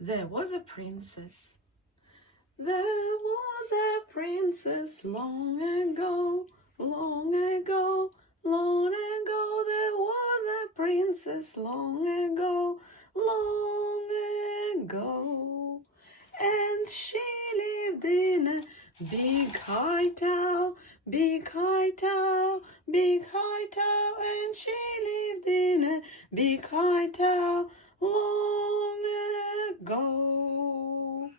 there was a princess. There was a princess long ago, long ago, long ago. There was a princess long ago, long ago. And she lived in a big high tower, big high tower, big high tower. And she lived in a big high tower long ago.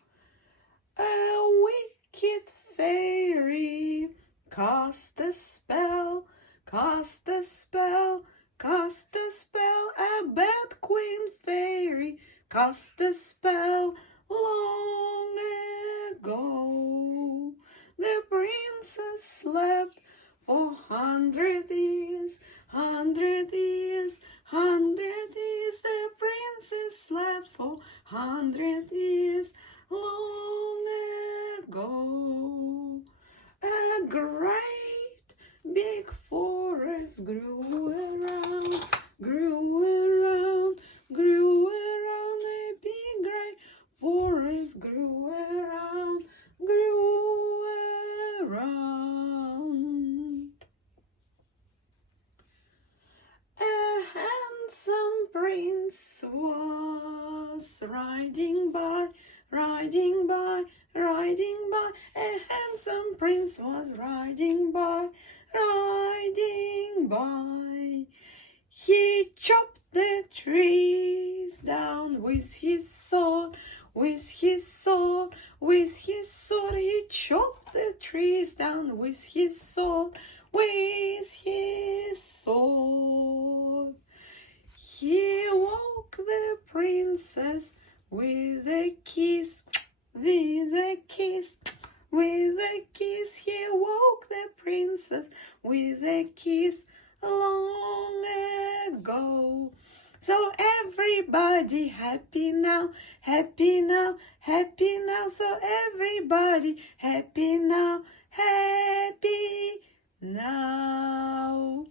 A wicked fairy cast a spell, cast a spell, cast a spell. A bad queen fairy cast a spell long ago. The princess slept for 100 years, 100 years, 100 years. The princess slept for 100 years long ago. A great big forest grew around, grew around, grew around. A big great forest grew around, grew around. A handsome prince was riding by, riding by, riding by. A handsome prince was riding by, riding by. He chopped the trees down with his sword, with his sword, with his sword. He chopped the trees down with his sword, with his sword. He woke the princess with a kiss, with a kiss, with a kiss. He woke the princess with a kiss long ago. So everybody happy now, happy now, happy now. So everybody happy now, happy now.